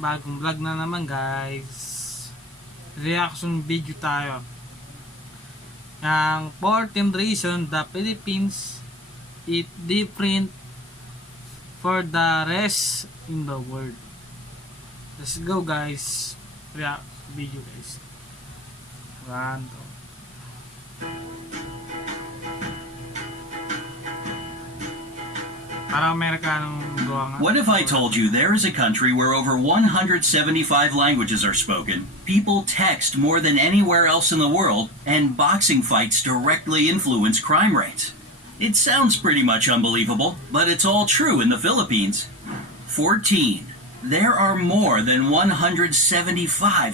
Bagong vlog na naman guys. Reaction video tayo. Ang 14 reason the Philippines is different for the rest in the world. Let's go guys. React video guys. One, two. What if I told you there is a country where over 175 languages are spoken, people text more than anywhere else in the world, and boxing fights directly influence crime rates? It sounds pretty much unbelievable, but it's all true in the Philippines. 14. There are more than 175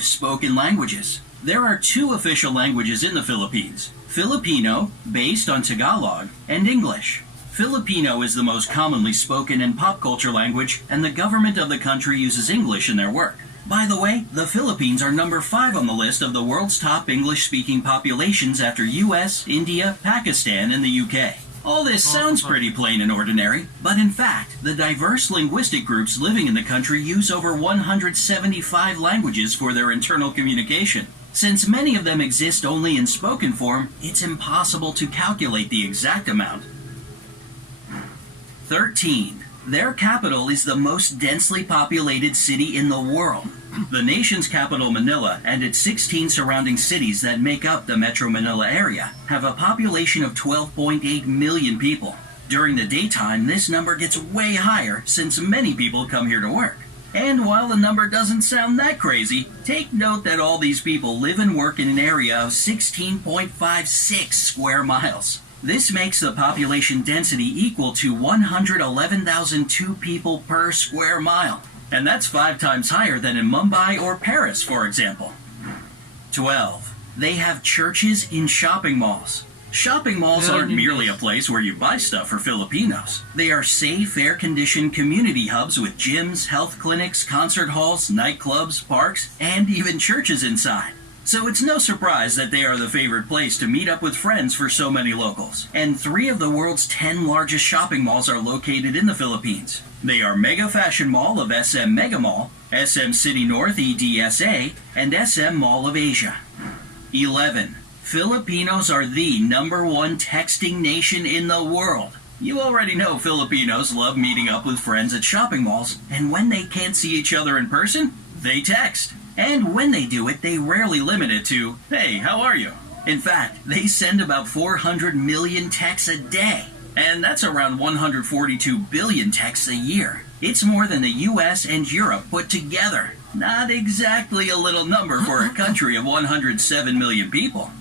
spoken languages. There are 2 official languages in the Philippines: Filipino, based on Tagalog, and English. Filipino is the most commonly spoken and pop culture language, and the government of the country uses English in their work. By the way, the Philippines are number 5 on the list of the world's top English-speaking populations after US, India, Pakistan, and the UK. All this sounds pretty plain and ordinary, but in fact, the diverse linguistic groups living in the country use over 175 languages for their internal communication. Since many of them exist only in spoken form, it's impossible to calculate the exact amount. 13. Their capital is the most densely populated city in the world. The nation's capital, Manila, and its 16 surrounding cities that make up the Metro Manila area have a population of 12.8 million people. During the daytime, this number gets way higher since many people come here to work. And while the number doesn't sound that crazy, take note that all these people live and work in an area of 16.56 square miles. This makes the population density equal to 111,002 people per square mile. And that's 5 times higher than in Mumbai or Paris, for example. 12. They have churches in shopping malls. Shopping malls aren't merely a place where you buy stuff for Filipinos. They are safe, air-conditioned community hubs with gyms, health clinics, concert halls, nightclubs, parks, and even churches inside. So it's no surprise that they are the favorite place to meet up with friends for so many locals. And 3 of the world's 10 largest shopping malls are located in the Philippines. They are Mega Fashion Mall of SM Mega Mall, SM City North EDSA, and SM Mall of Asia. 11. Filipinos are the #1 texting nation in the world. You already know Filipinos love meeting up with friends at shopping malls, and when they can't see each other in person, they text. And when they do it, they rarely limit it to, "Hey, how are you?" In fact, they send about 400 million texts a day. And that's around 142 billion texts a year. It's more than the US and Europe put together. Not exactly a little number for a country of 107 million people.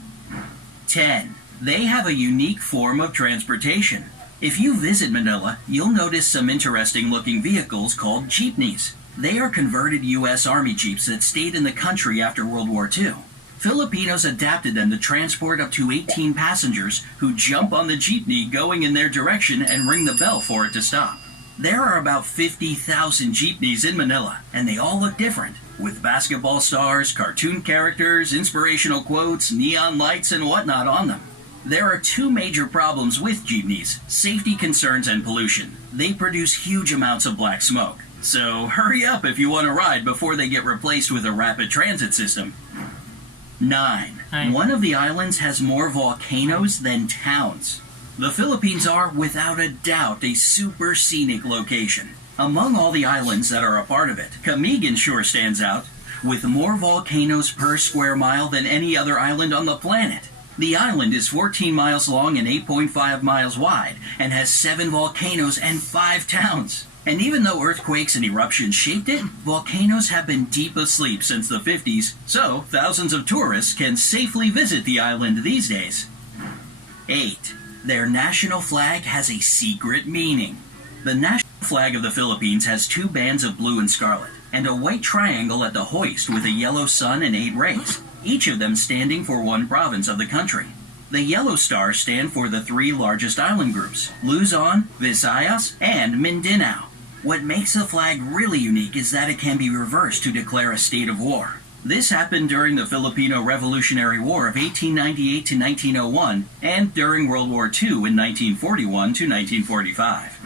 10. They have a unique form of transportation. If you visit Manila, you'll notice some interesting looking vehicles called jeepneys. They are converted U.S. Army Jeeps that stayed in the country after World War II. Filipinos adapted them to transport up to 18 passengers who jump on the jeepney going in their direction and ring the bell for it to stop. There are about 50,000 jeepneys in Manila, and they all look different, with basketball stars, cartoon characters, inspirational quotes, neon lights, and whatnot on them. There are 2 major problems with jeepneys: safety concerns and pollution. They produce huge amounts of black smoke. So hurry up if you want to ride before they get replaced with a rapid transit system. 9. One of the islands has more volcanoes than towns. The Philippines are, without a doubt, a super scenic location. Among all the islands that are a part of it, Camiguin sure stands out, with more volcanoes per square mile than any other island on the planet. The island is 14 miles long and 8.5 miles wide, and has 7 volcanoes and 5 towns. And even though earthquakes and eruptions shaped it, volcanoes have been deep asleep since the 50s, so thousands of tourists can safely visit the island these days. 8. Their national flag has a secret meaning. The national flag of the Philippines has 2 bands of blue and scarlet, and a white triangle at the hoist with a yellow sun and 8 rays, each of them standing for one province of the country. The yellow stars stand for the 3 largest island groups: Luzon, Visayas, and Mindanao. What makes the flag really unique is that it can be reversed to declare a state of war. This happened during the Filipino Revolutionary War of 1898 to 1901 and during World War II in 1941 to 1945.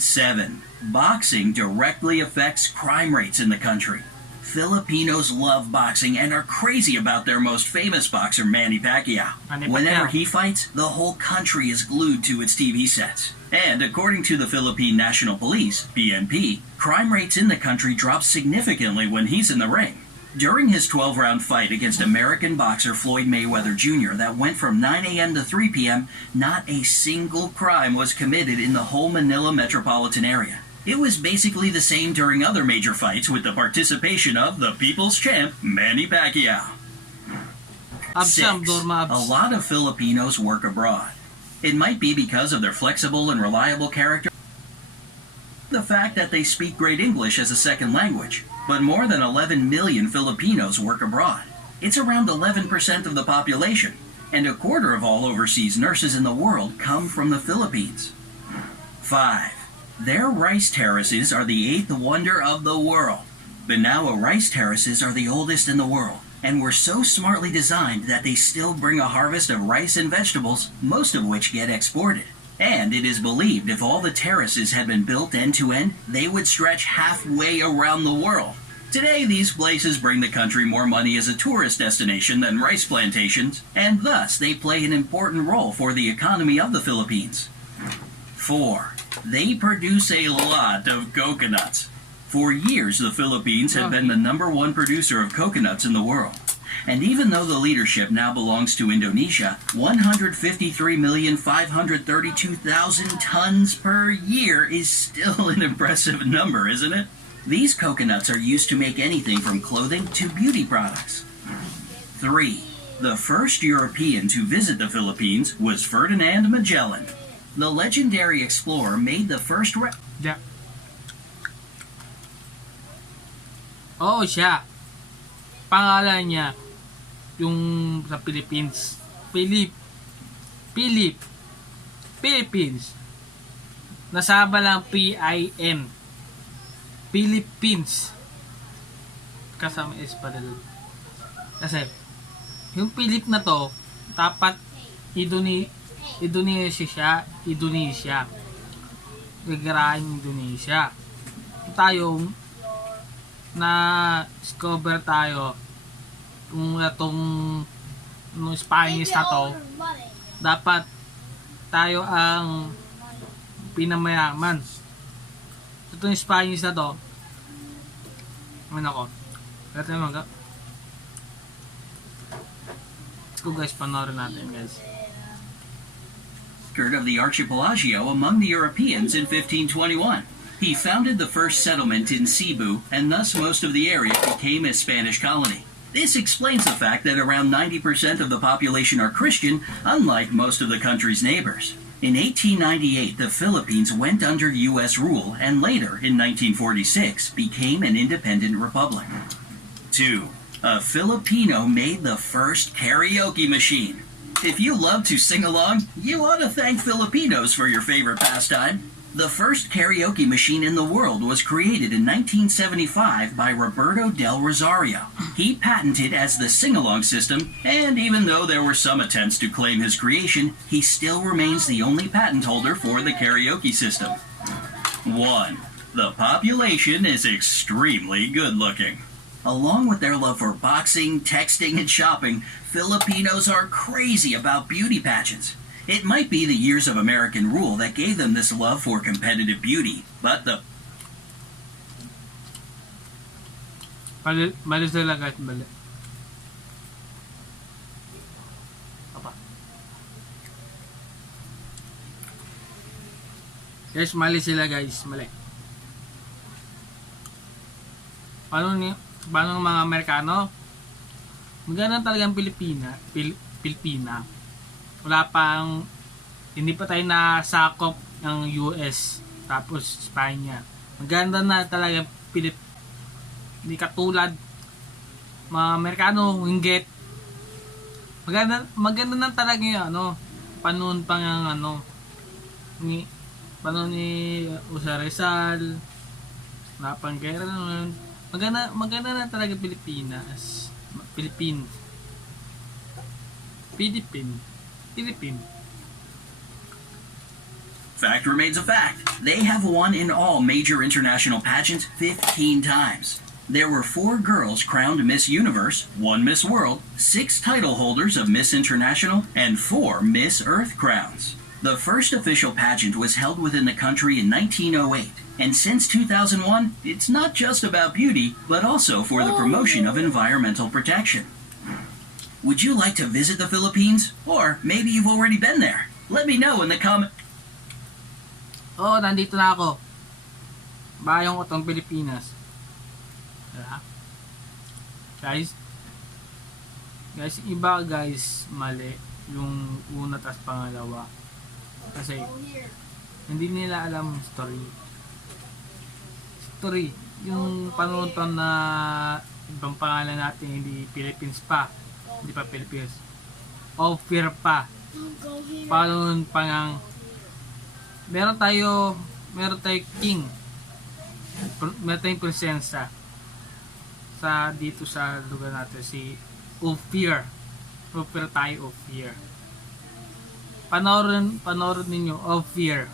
7. Boxing directly affects crime rates in the country. Filipinos love boxing and are crazy about their most famous boxer, Manny Pacquiao. Manny Whenever Pacquiao. he fights, the whole country is glued to its TV sets. And according to the Philippine National Police, PNP, crime rates in the country drop significantly when he's in the ring. During his 12-round fight against American boxer Floyd Mayweather Jr. that went from 9 a.m. to 3 p.m., not a single crime was committed in the whole Manila metropolitan area. It was basically the same during other major fights with the participation of the people's champ, Manny Pacquiao. Abs 6. siya, Dorma A abs. lot of Filipinos work abroad. It might be because of their flexible and reliable character, the fact that they speak great English as a second language, but more than 11 million Filipinos work abroad. It's around 11% of the population, and a quarter of all overseas nurses in the world come from the Philippines. 5. Their rice terraces are the 8th wonder of the world. Banawa rice terraces are the oldest in the world, and were so smartly designed that they still bring a harvest of rice and vegetables, most of which get exported. And it is believed if all the terraces had been built end to end, they would stretch halfway around the world. Today, these places bring the country more money as a tourist destination than rice plantations, and thus they play an important role for the economy of the Philippines. 4. They produce a lot of coconuts. For years, the Philippines have been the #1 producer of coconuts in the world. And even though the leadership now belongs to Indonesia, 153,532,000 tons per year is still an impressive number, isn't it? These coconuts are used to make anything from clothing to beauty products. 3. The first European to visit the Philippines was Ferdinand Magellan. The legendary explorer made the first Yeah. Oo, siya. Pangalan niya, yung sa Philippines. Philippines. Nasaba lang P-I-N. Philippines. Kasama S pa doon. Kasi, yung Philip na to, dapat Indonesia. Gagarahan Indonesia. Tayong na-discover tayo itong Spanish na to, dapat tayo ang pinamayaman. Itong Spanish na to, ano ko, let's go guys, panoorin natin guys. of the archipelago among the Europeans in 1521. He founded the first settlement in Cebu, and thus most of the area became a Spanish colony. This explains the fact that around 90% of the population are Christian, unlike most of the country's neighbors. In 1898, the Philippines went under U.S. rule, and later, in 1946, became an independent republic. 2. A Filipino made the first karaoke machine. If you love to sing along, you ought to thank Filipinos for your favorite pastime. The first karaoke machine in the world was created in 1975 by Roberto Del Rosario. He patented as the sing-along system, and even though there were some attempts to claim his creation, he still remains the only patent holder for the karaoke system. 1. The population is extremely good-looking. Along with their love for boxing, texting, and shopping, Filipinos are crazy about beauty pageants. It might be the years of American rule that gave them this love for competitive beauty, but the Mali sila guys, mali. Apa? Guys, mali sila guys, mali. Paano ng mga Amerikano? Maganda talagang Pilipina. Wala pang, hindi pa tayo nasakop ng US, tapos Espanya. Maganda na talaga hindi katulad mga Amerikano, hinggit. Maganda na talaga yung panahon pang panahon ni Jose Rizal, Napanggera naman. Maganda na talaga Pilipinas. Philippine. 3. Fact remains a fact. They have won in all major international pageants 15 times. There were 4 girls crowned Miss Universe, 1 Miss World, 6 title holders of Miss International, and 4 Miss Earth crowns. The first official pageant was held within the country in 1908, and since 2001, it's not just about beauty, but also for the promotion of environmental protection. Would you like to visit the Philippines? Or maybe you've already been there? Let me know in the comment. Oo, nandito na ako. Bayong ko tong Pilipinas. Diba? Guys, iba guys, mali. Yung una tas pangalawa. Kasi, hindi nila alam story. Yung panunton na ibang pangalan natin, hindi Philippines pa. Hindi pa Philippines. Ophir pa. Paano pangang meron tayo king. Meron tayong presensya sa dito sa lugar natin, si Ophir. Ophir tayo, Ophir. Panoorin ninyo, Ophir.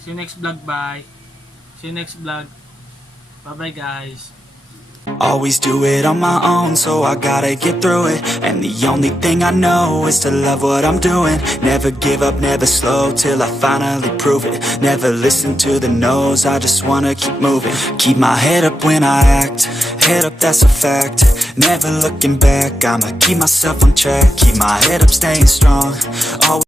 See you next vlog, bye. See you next vlog. Bye bye guys. Always do it on my own, so I gotta get through it. And the only thing I know is to love what I'm doing. Never give up, never slow, till I finally prove it. Never listen to the no's, I just wanna keep moving. Keep my head up when I act, head up, that's a fact. Never looking back, I'ma keep myself on track. Keep my head up, staying strong. Always